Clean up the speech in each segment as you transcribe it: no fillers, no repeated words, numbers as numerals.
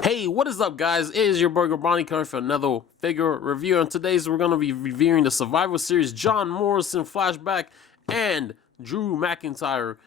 Hey, what is up, guys? It is your burger Bonnie coming for another figure review, and today's we're gonna be reviewing the Survivor Series John Morrison flashback and Drew McIntyre.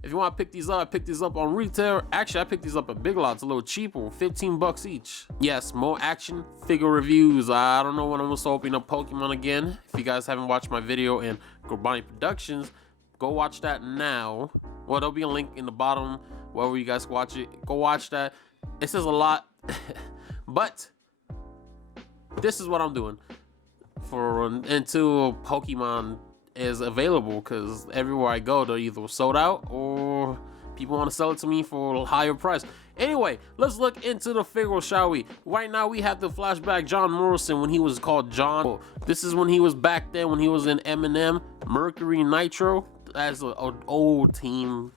If you want to pick these up, I picked these up on retail. Actually, I picked these up at Big Lots, a little cheaper, 15 bucks each. Yes, more action figure reviews. I don't know when I'm gonna start opening up Pokemon again. If you guys haven't watched my video in Gurbani Productions, go watch that now. Well, there'll be a link in the bottom wherever you guys watch it. Go watch that. It says a lot, but this is what I'm doing for until Pokemon is available, because everywhere I go they're either sold out or people want to sell it to me for a higher price. Anyway, let's look into the figure, shall we? Right now we have the flashback John Morrison when he was called John. This is when he was back then, when he was in M&M Mercury Nitro. That's an old team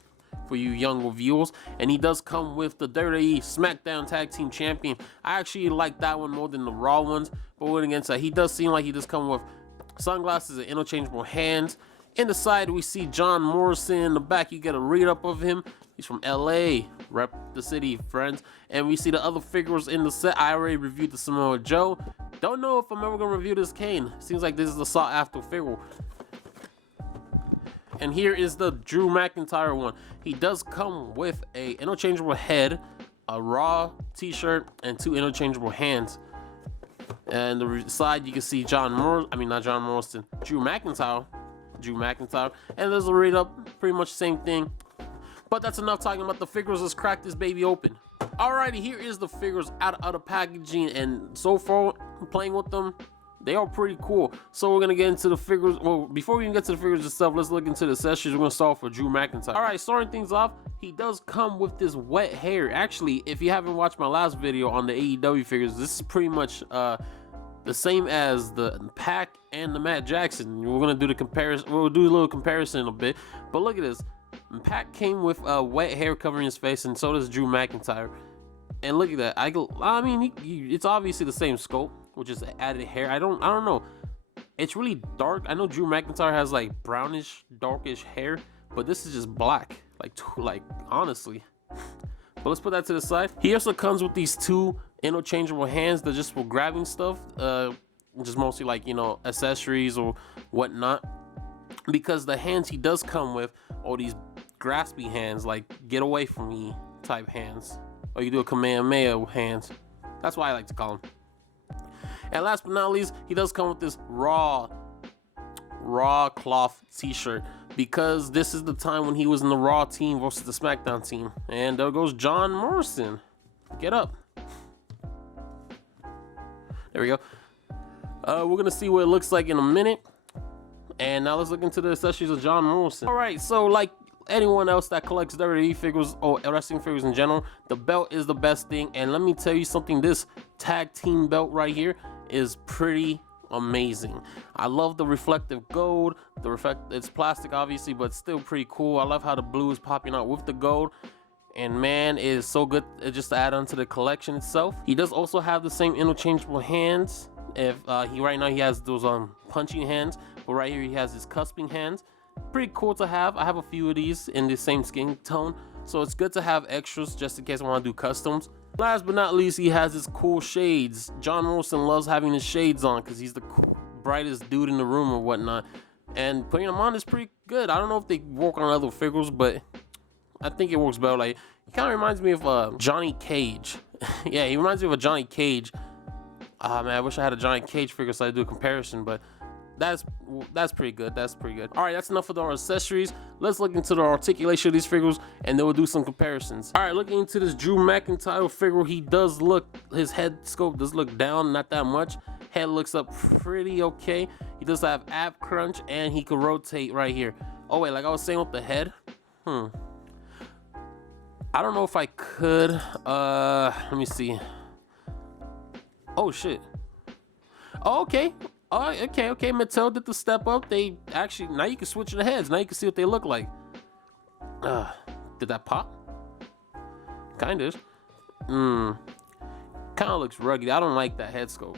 for you younger viewers, and he does come with the WWE SmackDown Tag Team Champion. I actually like that one more than the Raw ones, but what against that, he does seem like he does come with sunglasses and interchangeable hands. In the side we see John Morrison. In the back you get a read up of him. He's from LA, rep the city, friends. And we see the other figures in the set. I already reviewed the Samoa Joe. Don't know if I'm ever gonna review this Kane. Seems like this is a sought after figure. And here is the Drew McIntyre one. He does come with a interchangeable head, a Raw t-shirt, and 2 interchangeable hands. And the side you can see Drew McIntyre, and there's a read up, pretty much the same thing. But that's enough talking about the figures. Let's crack this baby open. Alrighty, here is the figures out of the packaging, and so far playing with them, they are pretty cool. So we're gonna get into the figures. Well, before we even get to the figures itself, let's look into the accessories. We're gonna start off with Drew McIntyre. All right, starting things off, he does come with this wet hair. Actually, if you haven't watched my last video on the AEW figures, this is pretty much the same as the Pac and the Matt Jackson. We're gonna do the comparison. We'll do a little comparison a bit, but look at this. Pac came with wet hair covering his face, and so does Drew McIntyre. And look at that. I mean, it's obviously the same scope, which is added hair. I don't know. It's really dark. I know Drew McIntyre has like brownish, darkish hair, but this is just black. Like honestly. But let's put that to the side. He also comes with these 2 interchangeable hands that just for grabbing stuff, just mostly like, you know, accessories or whatnot, because the hands he does come with are these graspy hands, like get away from me type hands, or you do a Kamehameha hands. That's why I like to call them. And last but not least, he does come with this raw cloth t-shirt, because this is the time when he was in the Raw team versus the SmackDown team. And there goes John Morrison. Get up. There we go. We're gonna see what it looks like in a minute. And now let's look into the accessories of John Morrison. All right, so like anyone else that collects WWE figures or wrestling figures in general, the belt is the best thing. And let me tell you something, this tag team belt right here is pretty amazing. I love the reflective gold. It's plastic obviously, but still pretty cool. I love how the blue is popping out with the gold. And man, it is so good just to add on to the collection itself. He does also have the same interchangeable hands. If right now he has those punching hands, but right here he has his cusping hands. Pretty cool to have. I have a few of these in the same skin tone, so it's good to have extras just in case I want to do customs. Last but not least, he has his cool shades. John Morrison loves having his shades on because he's the brightest dude in the room or whatnot, and putting them on is pretty good. I don't know if they work on other figures, but I think it works better. Like, he kind of reminds me of Johnny Cage. Yeah, he reminds me of a Johnny Cage. Man, I wish I had a Johnny Cage figure so I do a comparison, but that's pretty good. That's pretty good. All right, that's enough of our accessories. Let's look into the articulation of these figures, and then we'll do some comparisons. All right, looking into this Drew McIntyre figure, he does look, his head scope does look down, not that much. Head looks up pretty okay. He does have ab crunch, and he can rotate right here. Oh wait, like I was saying with the head, I don't know if I could. Let me see. Oh shit. Oh, okay. Oh, okay. Mattel did the step up. They actually, now you can switch the heads. Now you can see what they look like. Did that pop? Kind of. Kind Kind of looks rugged. I don't like that head sculpt.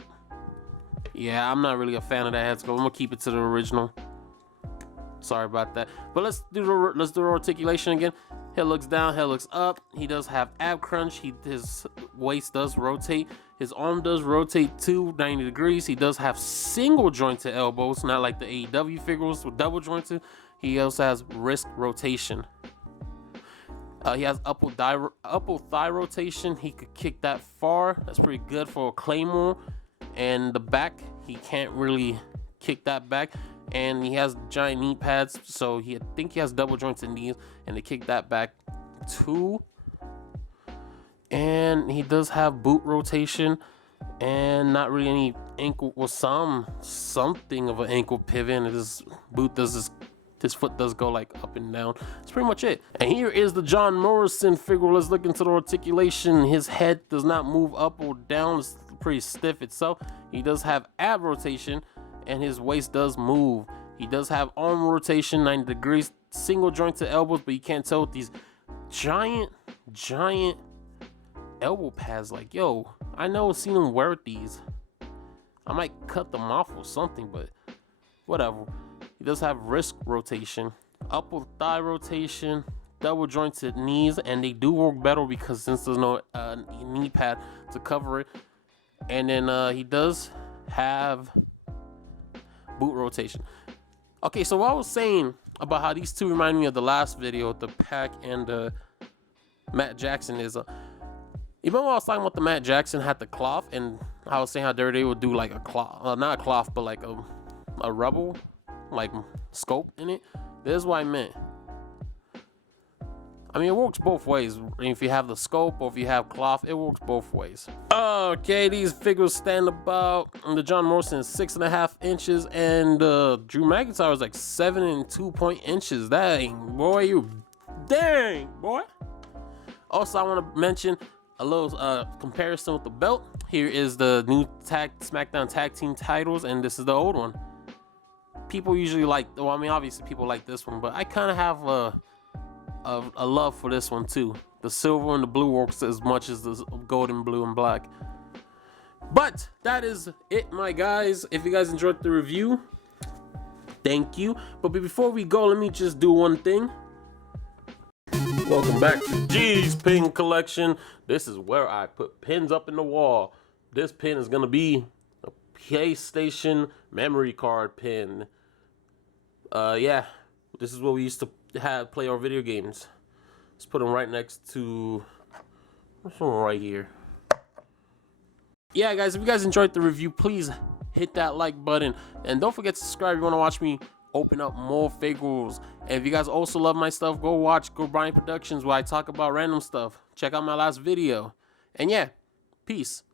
Yeah, I'm not really a fan of that head sculpt. I'm gonna keep it to the original. Sorry about that. But let's do the articulation again. Head looks down, head looks up. He does have ab crunch. His waist does rotate. His arm does rotate too, 90 degrees. He does have single jointed elbows, not like the AEW figures with double jointed. He also has wrist rotation. He has upper thigh rotation. He could kick that far. That's pretty good for a claymore. And the back, he can't really kick that back. And he has giant knee pads, so I think he has double jointed knees, and they kick that back too. And he does have boot rotation, and not really any ankle, well, something of an ankle pivot. And his boot does his foot does go like up and down. That's pretty much it. And here is the John Morrison figure. Let's look into the articulation. His head does not move up or down. It's pretty stiff itself. He does have ab rotation, and his waist does move. He does have arm rotation, 90 degrees, single jointed elbows, but you can't tell with these giant elbow pads. Like, yo, I know I've seen him wear these. I might cut them off or something, but whatever. He does have wrist rotation, upper thigh rotation, double jointed knees, and they do work better because since there's no knee pad to cover it. And then he does have boot rotation. Okay, so what I was saying about how these two remind me of the last video, the Pac and Matt Jackson, is you remember I was talking about the Matt Jackson had the cloth, and I was saying how WWE would do like a cloth, not a cloth, but like a rubble, like scope in it. This is what I meant. I mean, it works both ways. If you have the scope or if you have cloth, it works both ways. Okay, these figures stand about, the John Morrison is 6.5 inches, and Drew McIntyre is like 7 2 inches. Dang, boy, you dang, boy. Also, I want to mention a little comparison with the belt. Here is the new SmackDown Tag Team titles, and this is the old one. People usually like, well, I mean, obviously people like this one, but I kind of have a love for this one too. The silver and the blue works as much as the golden, blue, and black. But that is it, my guys. If you guys enjoyed the review, thank you. But before we go, let me just do one thing. Welcome back to G's Pin Collection. This is where I put pins up in the wall. This pin is gonna be a PlayStation memory card pin. Yeah, this is what we used to play our video games. Let's put them right next to this one right here. Yeah, guys, if you guys enjoyed the review, please hit that like button, and don't forget to subscribe if you want to watch me open up more figures. And if you guys also love my stuff, go watch Go Brian Productions where I talk about random stuff. Check out my last video. And yeah, peace.